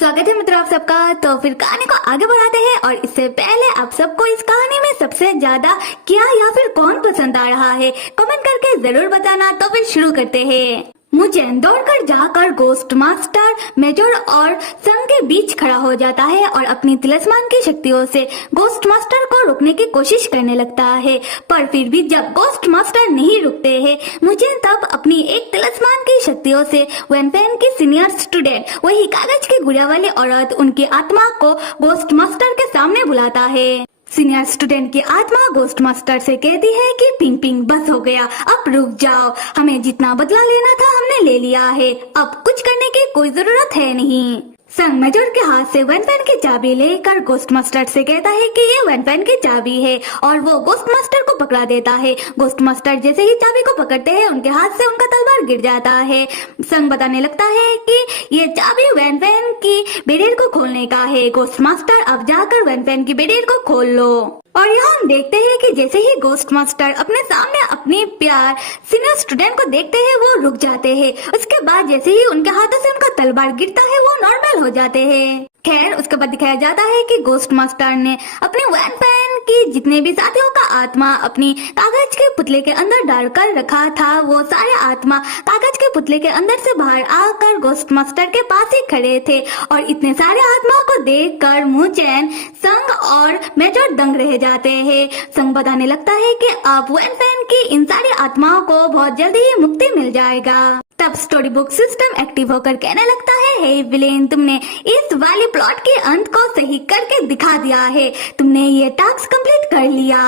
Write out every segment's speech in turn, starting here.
स्वागत है मित्रों आप सबका। तो फिर कहानी को आगे बढ़ाते हैं और इससे पहले आप सबको इस कहानी में सबसे ज्यादा क्या या फिर कौन पसंद आ रहा है कमेंट करके जरूर बताना। तो फिर शुरू करते हैं। मुचेन दौड़कर जाकर गोस्ट मास्टर मेजर और संग के बीच खड़ा हो जाता है और अपनी तिलिस्मान की शक्तियों से गोस्ट मास्टर को रोकने की कोशिश करने लगता है। पर फिर भी जब गोस्ट मास्टर नहीं रुकते हैं, मुचेन तब अपनी एक तिलिस्मान की शक्तियों से वैनपेन की सीनियर स्टूडेंट वही कागज की गुड़िया वाली औरत उनकी आत्मा को गोस्ट मास्टर के सामने बुलाता है। सीनियर स्टूडेंट की आत्मा गोस्ट मास्टर से कहती है कि पिंग पिंग बस हो गया, अब रुक जाओ, हमें जितना बदला लेना था हमने ले लिया है, अब कुछ करने की कोई जरूरत है नहीं। संग मेजर के हाथ से वैनपेन की चाबी लेकर गोस्ट मास्टर से कहता है कि ये वैनपेन की चाबी है और वो गोस्ट मास्टर को पकड़ा देता है। गोस्ट मास्टर जैसे ही चाबी को पकड़ते हैं उनके हाथ से उनका तलवार गिर जाता है। संग बताने लगता है कि ये चाबी वैनपेन की बेरेल को खोलने का है। गोस्ट मास्टर अब जाकर वैनपेन की बेरेल को खोल लो। और यहाँ हम देखते हैं कि जैसे ही गोस्ट मास्टर अपने सामने अपनी प्यार सीनियर स्टूडेंट को देखते हैं वो रुक जाते हैं। उसके बाद जैसे ही उनके हाथों से उनका तलवार गिरता है वो नॉर्मल हो जाते हैं। खैर उसके बाद दिखाया जाता है कि गोस्ट मास्टर ने अपने वैनपेन की जितने भी साथियों का आत्मा अपनी कागज के पुतले के अंदर डालकर रखा था, वो सारे आत्मा कागज के पुतले के अंदर से बाहर आकर गोस्ट मास्टर के पास ही खड़े थे। और इतने सारे आत्माओं को देखकर मुचेन संग और मेजर दंग रह जाते हैं। संग बताने लगता है कि अब वैनपेन की इन सारी आत्माओं को बहुत जल्दी ही मुक्ति मिल जाएगा। तब स्टोरी बुक सिस्टम एक्टिव होकर कहने लगता है, हे विलेन, तुमने इस वाले प्लॉट के अंत को सही करके दिखा दिया है, तुमने ये टास्क कंप्लीट कर लिया।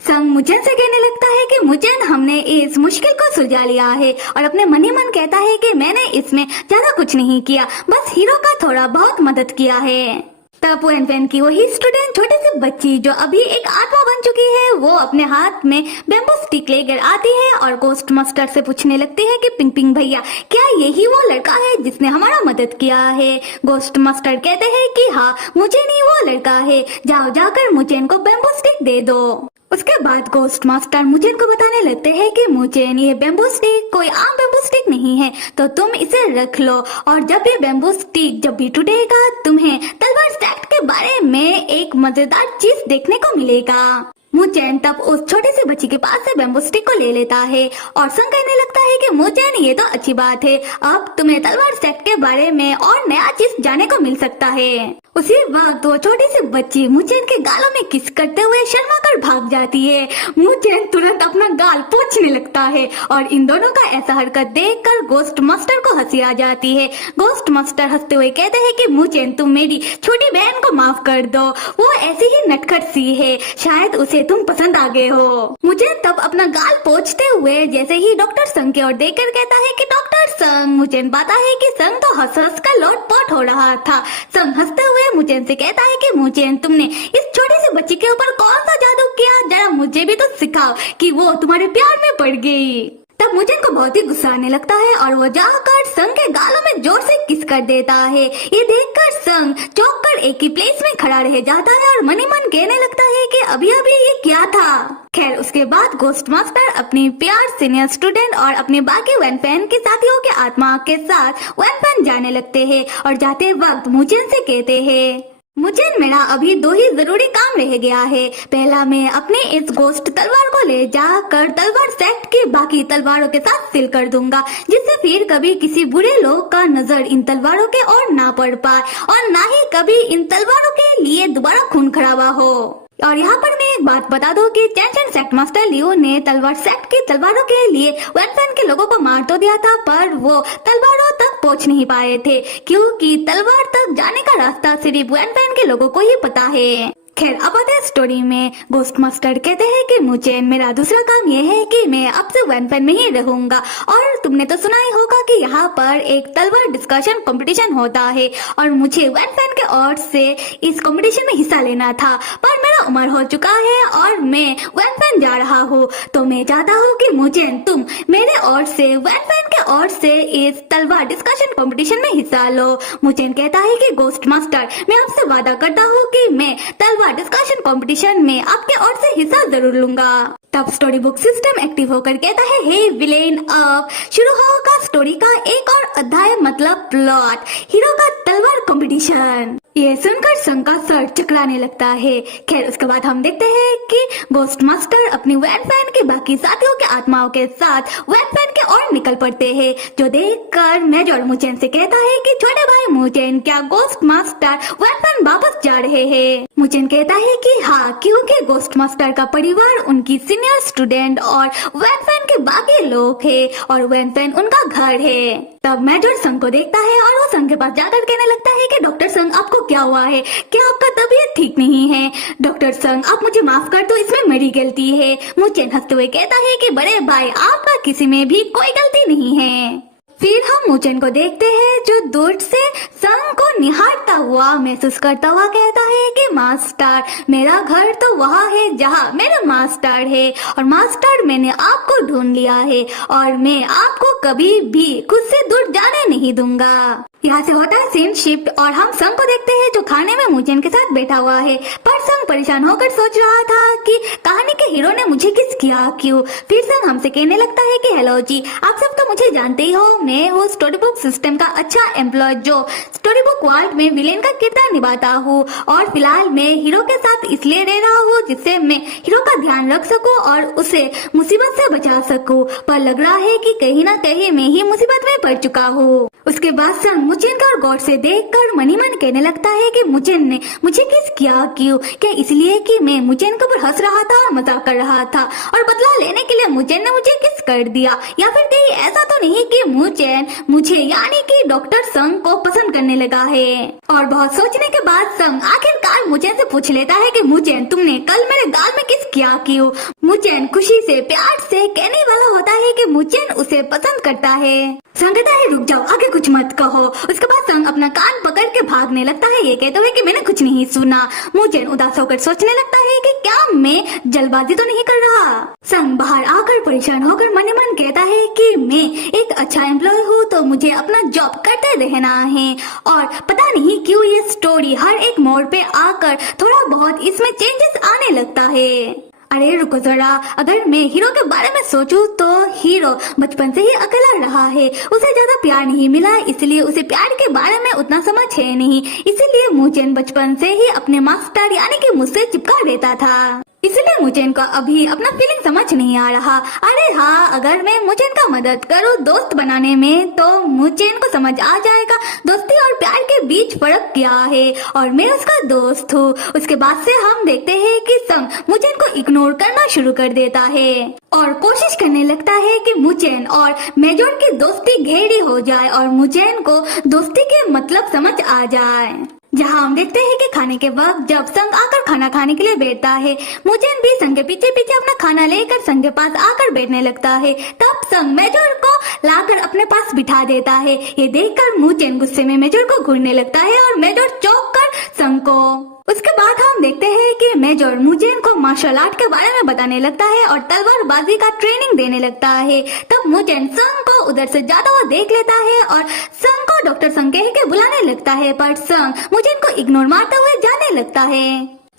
संग मुचेन से कहने लगता है कि मुचेन, हमने इस मुश्किल को सुलझा लिया है। और अपने मन ही मन कहता है कि मैंने इसमें ज्यादा कुछ नहीं किया, बस हीरो का थोड़ा बहुत मदद किया है। तब वैनपेन की वही स्टूडेंट छोटी सी बच्ची जो अभी एक आत्मा बन चुकी है, वो अपने हाथ में बैम्बू स्टिक लेकर आती है और गोस्ट मास्टर से पूछने लगती है कि पिंग पिंग भैया, क्या यही वो लड़का है जिसने हमारा मदद किया है? गोस्ट मास्टर कहते हैं कि हाँ, मुचेन ही वो लड़का है, जाओ जाकर मुचेन को बैम्बू स्टिक दे दो। उसके बाद गोस्ट मास्टर मुचेन को बताने लगते हैं कि मुचेन, ये बैम्बू स्टिक कोई आम बैम्बू स्टिक नहीं है, तो तुम इसे रख लो और जब ये बैम्बू स्टिक जब भी टूटेगा तुम्हें तलवार सेट के बारे में एक मजेदार चीज देखने को मिलेगा। मुचेन तब उस छोटी सी बच्ची के पास से बैम्बू स्टिक को ले लेता है और संग कहने लगता है कि मुचेन, ये तो अच्छी बात है, अब तुम्हें तलवार सेट के बारे में और नया चीज जाने को मिल सकता है। उसी वक्त वो छोटी सी बच्ची मुचेन के गालों में किस करते हुए शर्मा कर भाग जाती है। मुचेन तुरंत अपना गाल पोंछने लगता है और इन दोनों का ऐसा हरकत देखकर गोस्ट मास्टर को हंसी आ जाती है। गोस्ट मास्टर हंसते हुए कहते हैं कि मुचेन, तुम मेरी छोटी बहन को माफ कर दो, वो ऐसी ही नटखट सी है, शायद उसे तुम पसंद आ गए हो। मुचेन तब अपना गाल पोंछते हुए जैसे ही डॉक्टर संग की ओर देखकर कहता है कि डॉक्टर संग। मुचेन पाता है कि संग तो हंस हंस कर लोटपोट हो रहा था। संग हंसते हुए मुचेन से कहता है कि मुचेन, तुमने इस छोटी सी बच्ची के ऊपर कौन सा जादू किया, जरा मुझे भी तो सिखाओ कि वो तुम्हारे प्यार में पड़ गई। तब मुचेन को बहुत ही गुस्सा आने लगता है और वो जाकर संग के गालों में जोर से किस कर देता है। ये देखकर संग चौंक कर एक ही प्लेस में खड़ा रह जाता है और मन ही मन कहने लगता है कि अभी अभी ये क्या था। खैर उसके बाद गोस्ट मास्टर अपनी प्यार सीनियर स्टूडेंट और अपने बाकी वैनपेन के साथियों के आत्मा के साथ वैनपेन जाने लगते हैं और जाते वक्त मुचेन से कहते हैं, मुचेन, मेरा अभी दो ही जरूरी काम रह गया है। पहला, मैं अपने इस गोस्ट तलवार को ले जाकर तलवार सेट की बाकी तलवारों के साथ सील कर दूंगा, जिससे फिर कभी किसी बुरे लोग का नजर इन तलवारों के ओर ना पड़ पाए और ना ही कभी इन तलवारों के लिए दोबारा खून खराबा हो। और यहाँ पर मैं एक बात बता दूं कि चैंचन सेट मास्टर लियो ने तलवार सेट की तलवारों के लिए वैनपेन के लोगों को मार तो दिया था, पर वो तलवारों तक पहुँच नहीं पाए थे क्योंकि तलवार तक जाने का रास्ता सिर्फ वैनपेन के लोगों को ही पता है। खैर अब आते हैं स्टोरी में। गोस्ट मास्टर कहते हैं कि मुचेन, मेरा दूसरा काम ये है कि मैं अब से वैनपेन में ही रहूंगा और तुमने तो सुना ही होगा कि यहाँ पर एक तलवार डिस्कशन कंपटीशन होता है और मुझे वैनपेन के ओर से इस कंपटीशन में हिस्सा लेना था, पर मेरा उम्र हो चुका है और मैं वैनपेन जा रहा हूँ, तो मैं चाहता हूँ कि मुचेन, तुम मेरे ओर से वैनपेन के ओर से इस तलवार डिस्कशन कंपटीशन में हिस्सा लो। मुचेन कहता है कि गोस्ट मास्टर, मैं आपसे वादा करता हूँ कि मैं तलवार डिस्कशन कंपटीशन में आपके ओर से हिस्सा जरूर लूंगा। तब स्टोरी बुक सिस्टम एक्टिव होकर कहता है, हे विलेन, अब शुरू होगा स्टोरी का एक और अध्याय, मतलब प्लॉट, हीरो का तलवार कंपटीशन। ये सुनकर संग का सर चकराने लगता है। खैर उसके बाद हम देखते हैं कि गोस्ट मास्टर अपनी वैन फैन के बाकी साथियों के आत्माओं के साथ वैन फैन के ओर निकल पड़ते हैं, जो देखकर मेजर मुचेन से कहता है कि छोटे भाई मुचेन, क्या गोस्ट मास्टर वैन फैन वापस जा रहे हैं? मुचेन कहता है कि हाँ, क्योंकि गोस्ट मास्टर का परिवार उनकी सीनियर स्टूडेंट और वैन फैन के बाकी लोग है और वैन फैन उनका घर है। तब मेजर संग को देखता है और वो संग के पास जाकर कहने लगता है कि डॉक्टर संग, आपको क्या हुआ है? क्या आपका तबीयत ठीक नहीं है? डॉक्टर संग, आप मुझे माफ कर दो, इसमें मेरी गलती है। मुचेन हंसते हुए कहता है कि बड़े भाई, आपका किसी में भी कोई गलती नहीं है। फिर हम मुचेन को देखते हैं जो दूर से संग को निहारता हुआ महसूस करता हुआ कहता है कि मास्टर, मेरा घर तो वहाँ है जहाँ मेरा मास्टर है और मास्टर, मैंने आपको ढूंढ लिया है और मैं आपको कभी भी खुद से दूर जाने नहीं दूंगा। यहाँ से होता है सीन शिफ्ट और हम संग को देखते हैं जो खाने में मुचेन के साथ बैठा हुआ है, पर संग परेशान होकर सोच रहा था कि कहानी के हीरो ने मुझे किस किया क्यों। फिर संग हमसे कहने लगता है कि हेलो जी, आप सब तो मुझे जानते ही हो, मैं हूँ स्टोरी बुक सिस्टम का अच्छा एम्प्लॉय जो स्टोरी बुक वर्ल्ड में विलेन का किरदार निभाता हूँ और फिलहाल मैं हीरो के साथ इसलिए रह रहा हूँ जिससे मैं हीरो का ध्यान रख सकूँ और उसे मुसीबत से बचा सकूँ, पर लग रहा है कि कहीं ना कहीं मैं ही मुसीबत में पड़ चुका हूँ। उसके बाद संग मुचेन को और गौर से देखकर मनी मन कहने लगता है कि मुचेन ने मुझे किस किया क्यों? क्या इसलिए कि मैं मुचेन के ऊपर हंस रहा था और मजाक कर रहा था और बदला लेने के लिए मुचेन ने मुझे किस कर दिया? या फिर कहीं ऐसा तो नहीं कि मुचेन मुझे यानी कि डॉक्टर संग को पसंद करने लगा है? और बहुत सोचने के बाद संग आखिरकार मुचेन से पूछ लेता है कि मुचेन, तुमने कल मेरे गाल में किस किया क्यों? मुचेन खुशी से प्यार से कहने वाला होता है कि मुचेन उसे पसंद करता है। संग कहता है, रुक जाओ, आगे कुछ मत कहो। उसके बाद संग अपना कान पकड़ के भागने लगता है, ये कहते हुए कि मैंने कुछ नहीं सुना। मुचेन उदास होकर सोचने लगता है कि क्या मैं जल्दबाजी तो नहीं कर रहा। संग बाहर आकर परेशान होकर मन ही मन कहता है कि मैं एक अच्छा एम्प्लॉय हूँ तो मुझे अपना जॉब करते रहना है और पता नहीं क्यों ये स्टोरी हर एक मोड़ पे आकर थोड़ा बहुत इसमें चेंजेस आने लगता है। अरे रुको जरा, अगर मैं हीरो के बारे में सोचूं तो हीरो बचपन से ही अकेला रहा है, उसे ज्यादा प्यार नहीं मिला, इसलिए उसे प्यार के बारे में उतना समझ है नहीं, इसीलिए मुचेन बचपन से ही अपने मास्टर यानी कि मुझसे चिपका रहता था, इसलिए मुचेन को अभी अपना फीलिंग समझ नहीं आ रहा। अरे हाँ, अगर मैं मुचेन का मदद करूँ दोस्त बनाने में तो मुचेन को समझ आ जाएगा दोस्ती और प्यार के बीच फर्क क्या है और मैं उसका दोस्त हूँ। उसके बाद से हम देखते हैं कि संग मुचेन को इग्नोर करना शुरू कर देता है और कोशिश करने लगता है कि मुचेन और मेजर की दोस्ती गहरी हो जाए और मुचेन को दोस्ती के मतलब समझ आ जाए। जहाँ हम देखते हैं कि खाने के वक्त जब संग आकर खाना खाने के लिए बैठता है, मुचेन भी संग के पीछे पीछे अपना खाना लेकर संग के पास आकर बैठने लगता है। तब संग मेजर को लाकर अपने पास बिठा देता है। ये देखकर मुचेन गुस्से में मेजर को घूरने लगता है और मेजर चौंक कर संग को। उसके बाद हम देखते हैं कि मेजर मुचेन को मार्शल आर्ट के बारे में बताने लगता है और तलवारबाजी का ट्रेनिंग देने लगता है। तब मुचेन संग को उधर से जाता हुआ देख लेता है और संग को डॉक्टर संग कह के बुलाने लगता है, पर संग मुचेन को इग्नोर मारते हुए जाने लगता है।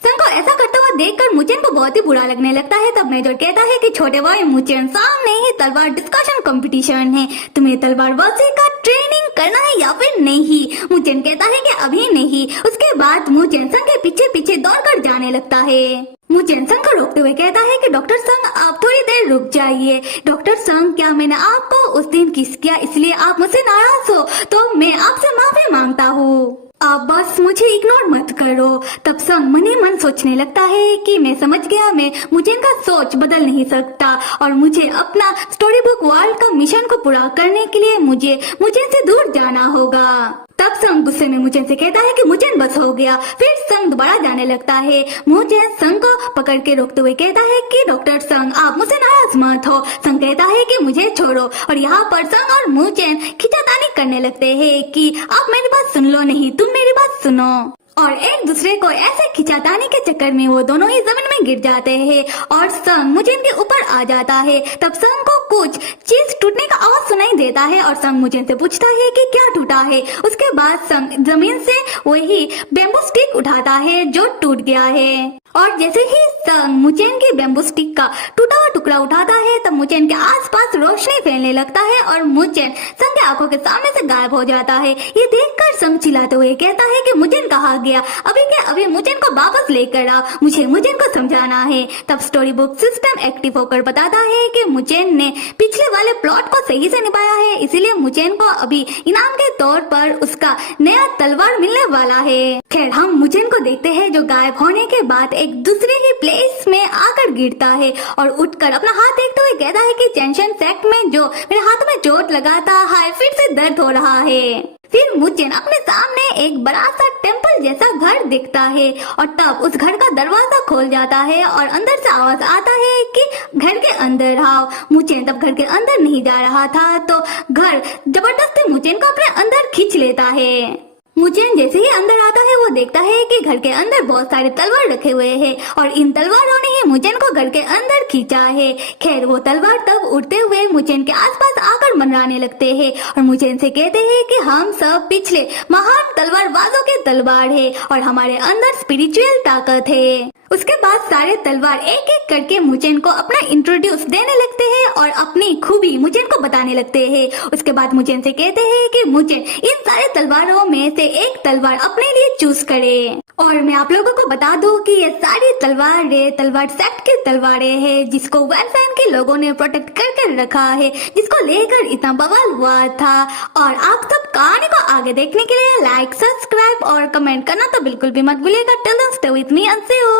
संग को ऐसा करते हुए देखकर मुचेन को बहुत ही बुरा लगने लगता है। तब मेजर कहता है कि छोटे भाई मुचेन, सामने ही तलवार डिस्कशन कंपटीशन है, तुम्हें तलवारबाजी का ट्रेनिंग करना है या फिर नहीं? मुचेन कहता है कि अभी नहीं। उसके बाद मुचेन संग के पीछे पीछे दौड़कर जाने लगता है। मुचेन संग को रोकते हुए कहता है कि डॉक्टर संग, आप थोड़ी देर रुक जाइए। डॉक्टर संग, क्या मैंने आपको उस दिन किस किया इसलिए आप मुझसे नाराज हो? तो मैं आपसे माफी मांगता हूँ, आप बस मुझे इग्नोर मत करो। तब संग मन ही मन सोचने लगता है कि मैं समझ गया, मैं मुचेन का सोच बदल नहीं सकता और मुझे अपना स्टोरी बुक वर्ल्ड का मिशन को पूरा करने के लिए मुझे मुचेन से दूर जाना होगा। तब संग गुस्से में मुचेन से कहता है कि मुचेन बस हो गया। फिर संग दोबारा जाने लगता है। मुचेन संग को पकड़ के रोकते हुए कहता है कि डॉक्टर संग, आप मुझसे नाराज मत हो। संग कहता है कि मुझे छोड़ो और यहाँ पर संग और मुचेन खींचातानी करने लगते हैं कि आप मेरी बात सुन लो, नहीं तुम मेरी बात सुनो, और एक दूसरे को ऐसे खिंचातानी के चक्कर में वो दोनों ही जमीन में गिर जाते हैं और संग मुचेन के ऊपर आ जाता है। तब संग को कुछ चीज टूटने का आवाज सुनाई देता है और संग मुचेन से पूछता है कि क्या टूटा है। उसके बाद संग जमीन से वही बेम्बू स्टिक उठाता है जो टूट गया है और जैसे ही मुचेन की बेम्बू स्टिक का टूटा हुआ टुकड़ा उठाता है तब मुचेन के आसपास रोशनी फैलने लगता है और मुचेन संग के आंखों के सामने से गायब हो जाता है। ये देखकर संग चिल्लाते हुए कहता है कि मुचेन कहाँ गया, अभी के अभी मुचेन को वापस लेकर आओ, मुझे मुचेन को समझाना है। तब स्टोरी बुक सिस्टम एक्टिव होकर बताता है कि मुचेन ने पिछले वाले प्लॉट को सही से निभाया है, इसीलिए मुचेन को अभी इनाम के तौर पर उसका नया तलवार मिलने वाला है। खैर हम मुचेन को देखते हैं जो गायब होने के बाद एक दूसरे ही प्लेस में आकर गिरता है और उठकर अपना हाथ देखते हुए कहता है कि टेंशन सेक्ट में जो मेरे हाथ में चोट लगा था, हाय फिर से दर्द हो रहा है। फिर मुचेन अपने सामने एक बड़ा सा टेम्पल जैसा घर दिखता है और तब उस घर का दरवाजा खोल जाता है और अंदर से आवाज आता है कि घर के अंदर आओ। मुचेन तब घर के अंदर नहीं जा रहा था तो घर जबरदस्ती मुचेन को अपने अंदर खींच लेता है। मुचेन जैसे ही अंदर आता है वो देखता है कि घर के अंदर बहुत सारे तलवार रखे हुए हैं और इन तलवारों ने ही मुचेन को घर के अंदर खींचा है। खैर वो तलवार तब उड़ते हुए मुचेन के आसपास आकर मंडराने लगते हैं और मुचेन से कहते हैं कि हम सब पिछले महान तलवारबाजों के तलवार है और हमारे अंदर स्पिरिचुअल ताकत है। उसके बाद सारे तलवार एक एक करके मुचेन को अपना इंट्रोड्यूस देने लगते हैं और अपनी खूबी मुचेन को बताने लगते हैं। उसके बाद मुचेन से कहते हैं कि मुचेन इन सारे तलवारों में से एक तलवार अपने लिए चूज करे। और मैं आप लोगों को बता दूं कि ये सारी तलवारें तलवार सेक्ट की तलवारें हैं जिसको वेलफेन के लोगों ने प्रोटेक्ट करके रखा है, जिसको लेकर इतना बवाल हुआ था। और आप सब कहानी को आगे देखने के लिए लाइक, सब्सक्राइब और कमेंट करना तो बिल्कुल भी मत भूलिएगा। Till then stay with me and see you.